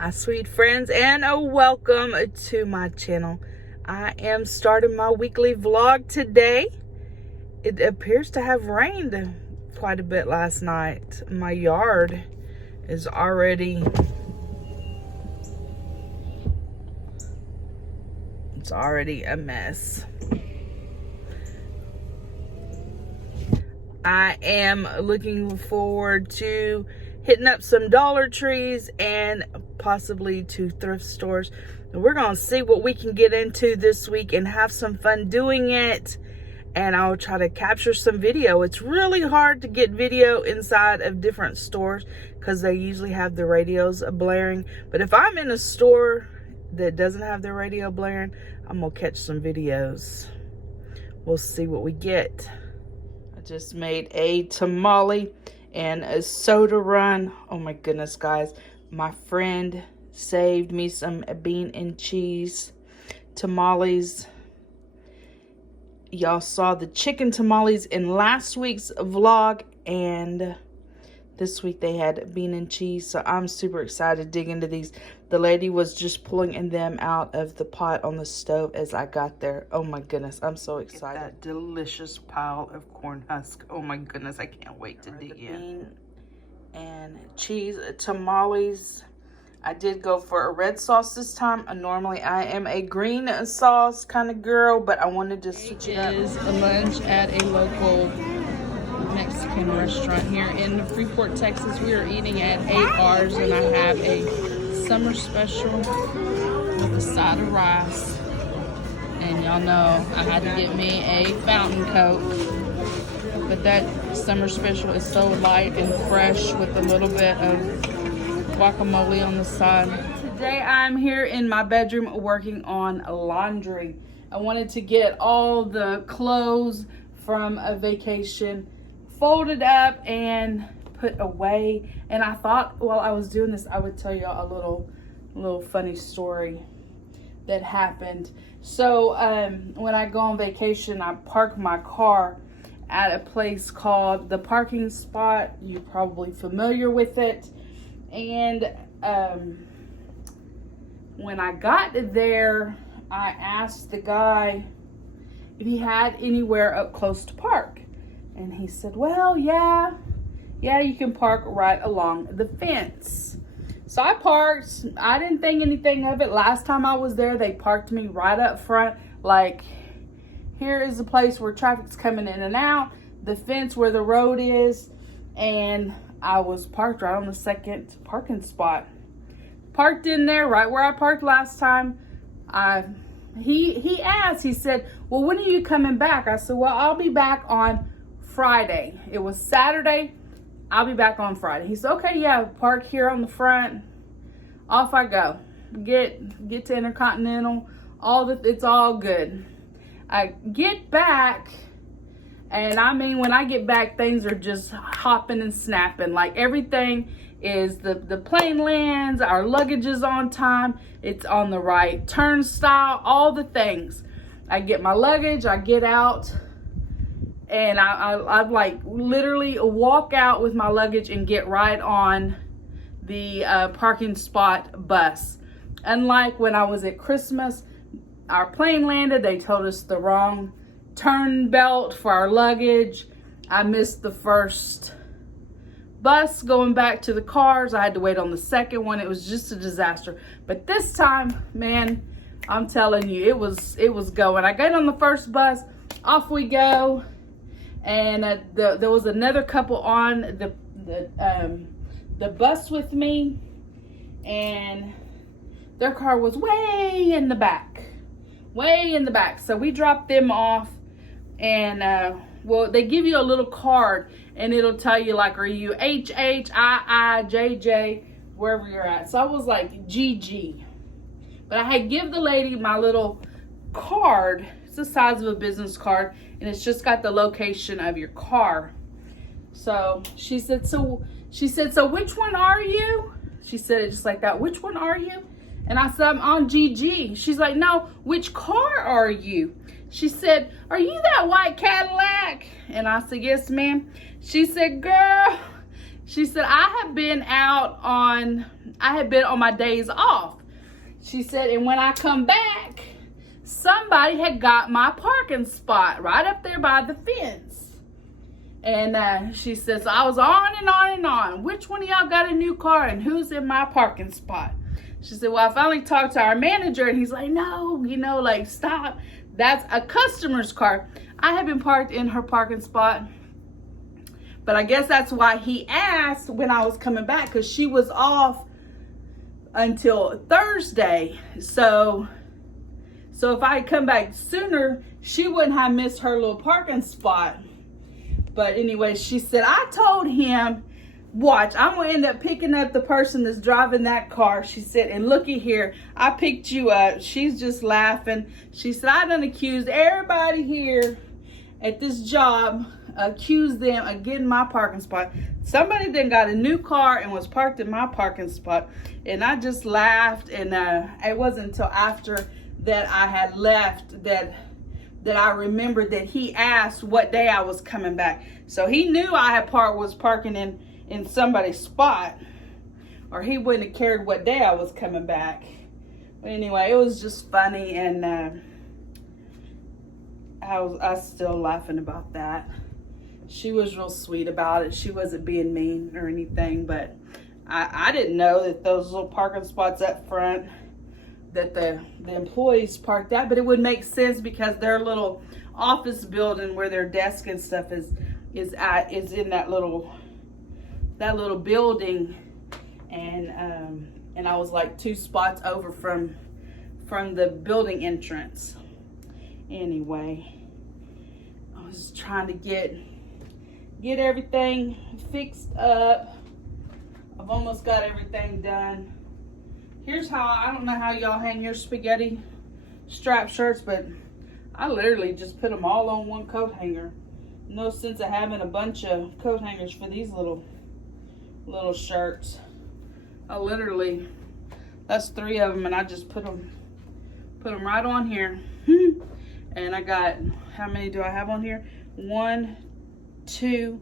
Hi sweet friends, and welcome to my channel. I am starting my weekly vlog today. It appears to have rained quite a bit last night. My yard is already a mess. I am looking forward to hitting up some Dollar Trees and possibly to thrift stores. And we're going to see what we can get into this week and have some fun doing it. And I'll try to capture some video. It's really hard to get video inside of different stores because they usually have the radios blaring. But if I'm in a store that doesn't have the radio blaring, I'm going to catch some videos. We'll see what we get. I just made a tamale and a soda run. Oh my goodness, guys. My friend saved me some bean and cheese tamales. Y'all saw the chicken tamales in last week's vlog, and this week they had bean and cheese, so I'm super excited to dig into these. The lady was just pulling them out of the pot on the stove as I got there. Oh my goodness, I'm so excited. That delicious pile of corn husk. Oh my goodness, I can't wait to dig in. Bean and cheese tamales. I did go for a red sauce this time. Normally I am a green sauce kind of girl, but I wanted to switch it up. It is a lunch at a local Mexican restaurant here in Freeport, Texas. We are eating at 8 and I have a summer special with a side of rice. And y'all know I had to get me a fountain Coke. But that summer special is so light and fresh with a little bit of guacamole on the side. Today I'm here in my bedroom working on laundry. I wanted to get all the clothes from a vacation folded up and put away, and I thought while I was doing this I would tell y'all a little funny story that happened. So when I go on vacation, I park my car at a place called the parking spot. You're probably familiar with it. And when I got there, I asked the guy if he had anywhere up close to park. And he said, well, yeah, you can park right along the fence. So I parked. I didn't think anything of it. Last time I was there, they parked me right up front. Like, here is the place where traffic's coming in and out, the fence where the road is, and I was parked right on the second parking spot. Parked in there right where I parked last time. He asked, he said, well, when are you coming back? I said, well, I'll be back on Friday. It was Saturday. I'll be back on Friday. He said, okay, yeah, park here on the front. Off I go. Get to Intercontinental. It's all good. I get back, and I mean, when I get back, things are just hopping and snapping. Like, everything is, the plane lands, our luggage is on time, it's on the right turnstile, all the things. I get my luggage, I get out, and I like literally walk out with my luggage and get right on the parking spot bus. Unlike when I was at Christmas, our plane landed, they told us the wrong turn belt for our luggage. I missed the first bus going back to the cars. I had to wait on the second one. It was just a disaster. But this time, man, I'm telling you, it was going. I got on the first bus, off we go, and there was another couple on the bus with me, and their car was way in the back. So we dropped them off, and well, they give you a little card, and it'll tell you, like, are you HH, II, JJ, wherever you're at. So I was like GG. But I had give the lady my little card. It's the size of a business card, and it's just got the location of your car. So she said, so which one are you? She said it just like that. Which one are you? And I said, I'm on GG. She's like, no, which car are you? She said, are you that white Cadillac? And I said, yes, ma'am. She said, girl, She said, I have been out on I had been on my days off. She said, and when I come back, somebody had got my parking spot right up there by the fence. And she says, I was on and on and on. Which one of y'all got a new car and who's in my parking spot? She said, well, I finally talked to our manager and he's like, no, you know, like, stop. That's a customer's car. I had been parked in her parking spot. But I guess that's why he asked when I was coming back, because she was off until Thursday. So if I had come back sooner, she wouldn't have missed her little parking spot. But anyway, she said, I told him, watch, I'm going to end up picking up the person that's driving that car. She said, and looky here, I picked you up. She's just laughing. She said, I done accused everybody here at this job, accused them of getting my parking spot. Somebody then got a new car and was parked in my parking spot. And I just laughed. And it wasn't until after that I had left that I remembered that he asked what day I was coming back. So he knew I had was parking in somebody's spot, or he wouldn't have cared what day I was coming back. But anyway, it was just funny, and I was still laughing about that. She was real sweet about it. She wasn't being mean or anything, but I didn't know that those little parking spots up front that the employees parked at, but it would make sense because their little office building where their desk and stuff is in that little building, and I was like 2 spots over from the building entrance. Anyway, I was trying to get everything fixed up. I've almost got everything done. Here's how, I don't know how y'all hang your spaghetti strap shirts, but I literally just put them all on one coat hanger. No sense of having a bunch of coat hangers for these little shirts. I literally, that's 3 of them, and I just put them right on here. And I got, how many do I have on here? 1, 2,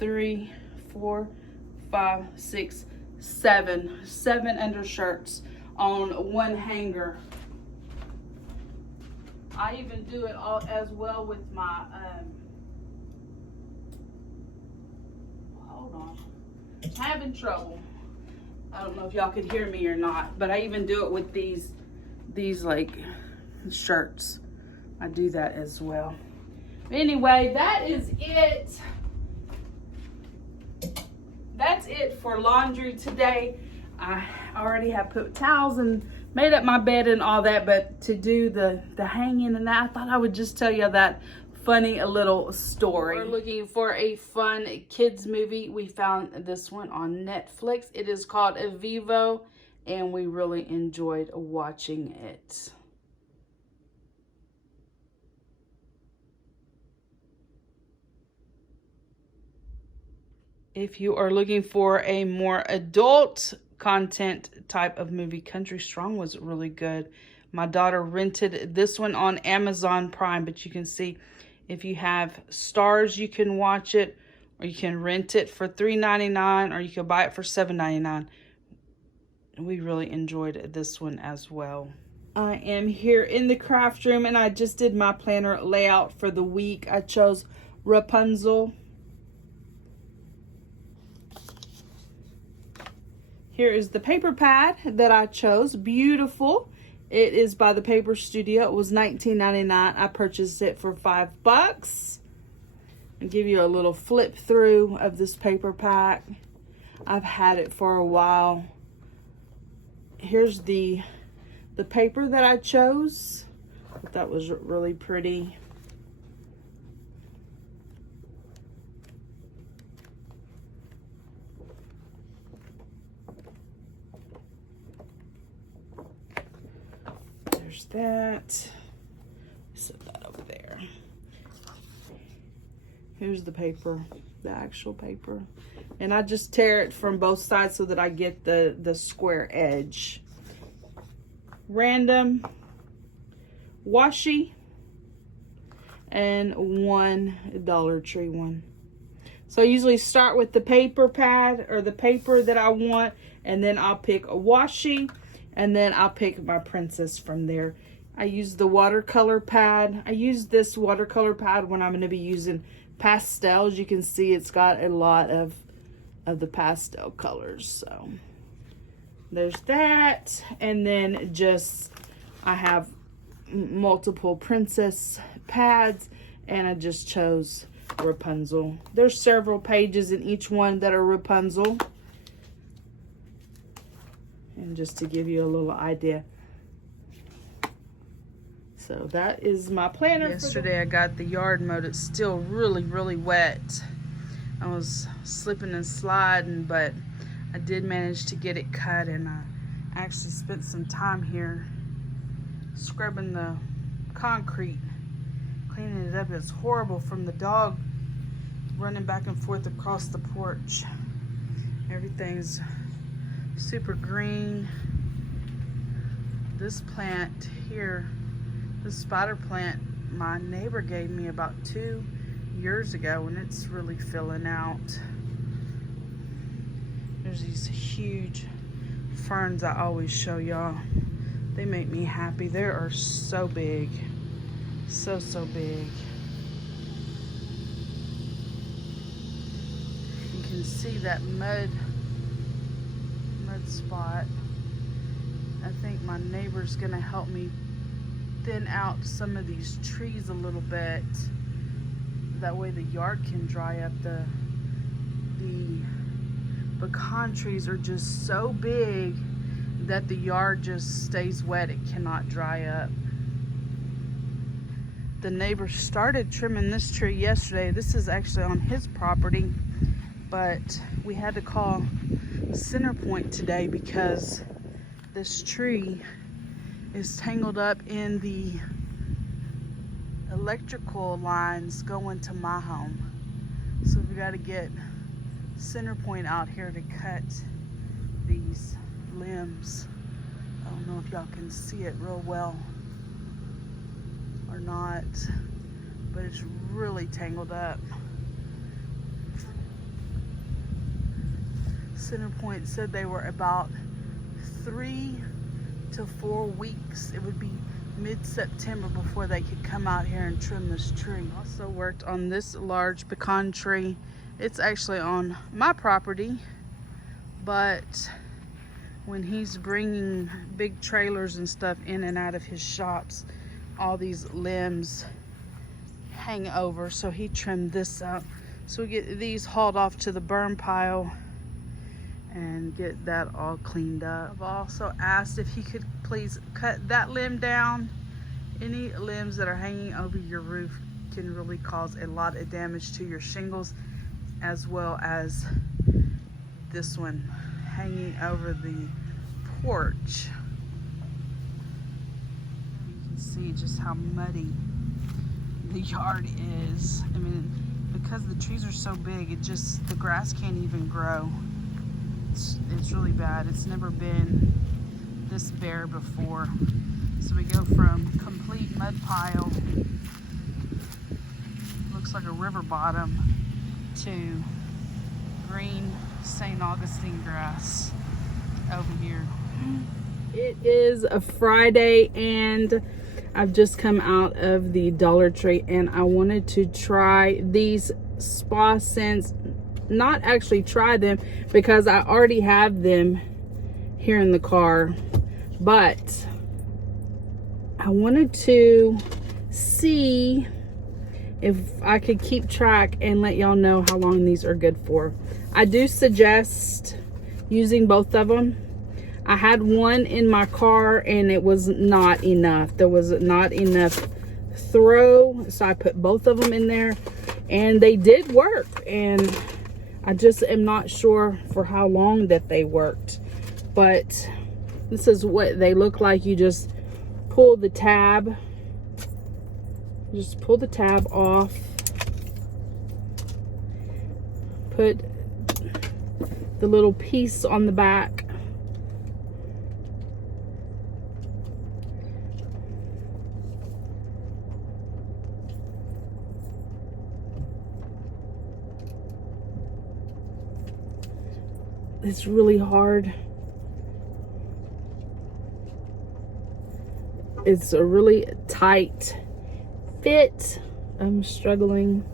3, 4, 5, 6, 7 undershirts on one hanger. I even do it all as well with my hold on, I'm having trouble. I don't know if y'all could hear me or not, but I even do it with these like shirts. I do that as well. Anyway, that is it. That's it for laundry today. I already have put towels and made up my bed and all that, but to do the hanging and that, I thought I would just tell you that funny little story. We're looking for a fun kids movie. We found this one on Netflix. It is called Vivo, and we really enjoyed watching it. If you are looking for a more adult content type of movie, Country Strong was really good. My daughter rented this one on Amazon Prime, but you can see if you have Stars, you can watch it, or you can rent it for $3.99, or you can buy it for $7.99. We really enjoyed this one as well. I am here in the craft room, and I just did my planner layout for the week. I chose Rapunzel. Here is the paper pad that I chose. Beautiful. It is by the Paper Studio. It was $19.99. I purchased it for $5. I'll give you a little flip through of this paper pack. I've had it for a while. Here's the paper that I chose. I thought that was really pretty. There's that. Set that over there. Here's the paper, the actual paper. And I just tear it from both sides so that I get the square edge. Random washi and one Dollar Tree one. So I usually start with the paper pad or the paper that I want, and then I'll pick a washi, and then I'll pick my princess from there. I use the watercolor pad. I use this watercolor pad when I'm going to be using pastels. You can see it's got a lot of the pastel colors. So there's that. And then just, I have multiple princess pads, and I just chose Rapunzel. There's several pages in each one that are Rapunzel. And just to give you a little idea. So that is my planner. Yesterday I got the yard mowed. It's still really, really wet. I was slipping and sliding, but I did manage to get it cut, and I actually spent some time here scrubbing the concrete, cleaning it up. It's horrible from the dog running back and forth across the porch. Everything's super green. This plant here, this spider plant, my neighbor gave me about 2 years ago, and it's really filling out. There's these huge ferns I always show y'all. They make me happy. They are so big. So big. You can see that mud spot. I think my neighbor's gonna help me thin out some of these trees a little bit. That way the yard can dry up. The pecan trees are just so big that the yard just stays wet. It cannot dry up. The neighbor started trimming this tree yesterday. This is actually on his property, but we had to call Centerpoint today because this tree is tangled up in the electrical lines going to my home. So we got to get Centerpoint out here to cut these limbs. I don't know if y'all can see it real well or not, but it's really tangled up. Centerpoint said they were about 3 to 4 weeks. It would be mid-September before they could come out here and trim this tree. Also worked on this large pecan tree. It's actually on my property, but when he's bringing big trailers and stuff in and out of his shops, all these limbs hang over, so he trimmed this up. So we get these hauled off to the burn pile and get that all cleaned up. I've also asked if he could please cut that limb down. Any limbs that are hanging over your roof can really cause a lot of damage to your shingles, as well as this one hanging over the porch. You can see just how muddy the yard is. I mean, because the trees are so big, the grass can't even grow. It's really bad. It's never been this bare before. So we go from complete mud pile, looks like a river bottom, to green St. Augustine grass over here. It is a Friday, and I've just come out of the Dollar Tree, and I wanted to try these spa scents. Not actually try them because I already have them here in the car, but I wanted to see if I could keep track and let y'all know how long these are good for. I do suggest using both of them. I had one in my car and it was not enough. There was not enough throw, so I put both of them in there and they did work, and I just am not sure for how long that they worked. But this is what they look like. You just pull the tab. Just pull the tab off. Put the little piece on the back. It's really hard It's a really tight fit. I'm struggling.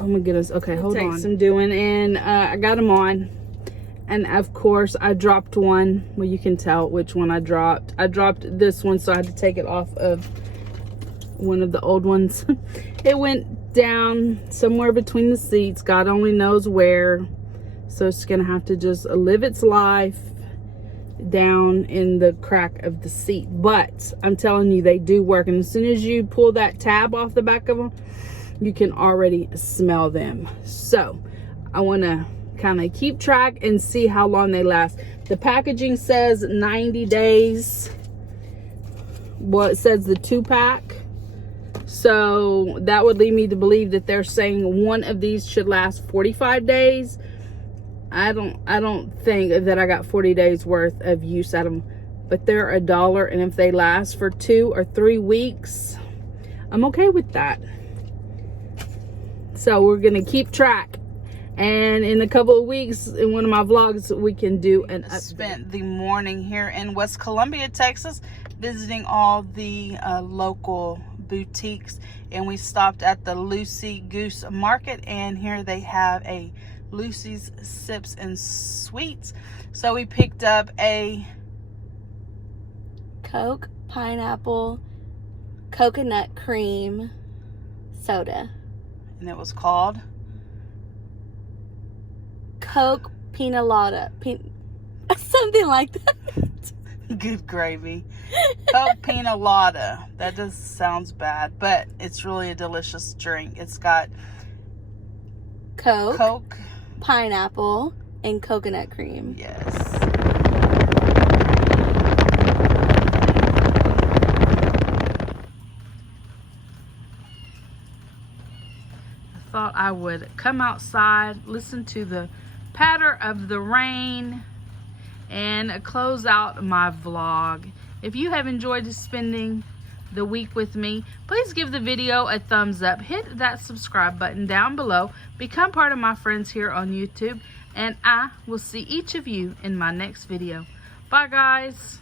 Oh my goodness. Okay, hold on. Takes some doing, and I got them on. And of course, I dropped one. Well, you can tell which one I dropped. I dropped this one, so I had to take it off of one of the old ones. It went down somewhere between the seats. God only knows where. So it's gonna have to just live its life down in the crack of the seat. But I'm telling you, they do work. And as soon as you pull that tab off the back of them, you can already smell them. So I want to kind of keep track and see how long they last. The packaging says 90 days. Well, it says the 2-pack. So that would lead me to believe that they're saying one of these should last 45 days. I don't think that I got 40 days worth of use out of them, but they're $1, and if they last for 2 or 3 weeks, I'm okay with that. So we're gonna keep track, and in a couple of weeks in one of my vlogs we can do an update. Spent the morning here in West Columbia, Texas, visiting all the local boutiques, and we stopped at the Lucy Goose Market, and here they have a Lucy's Sips and Sweets. So we picked up a Coke, pineapple, coconut cream soda. And it was called Coke Pina Cola. Something like that. Good gravy. Coke Pina Cola. That just sounds bad, but it's really a delicious drink. It's got Coke, pineapple, and coconut cream. Yes. Thought I would come outside, listen to the patter of the rain, and close out my vlog. If you have enjoyed spending the week with me, please give the video a thumbs up, hit that subscribe button down below, become part of my friends here on YouTube, and I will see each of you in my next video. Bye guys.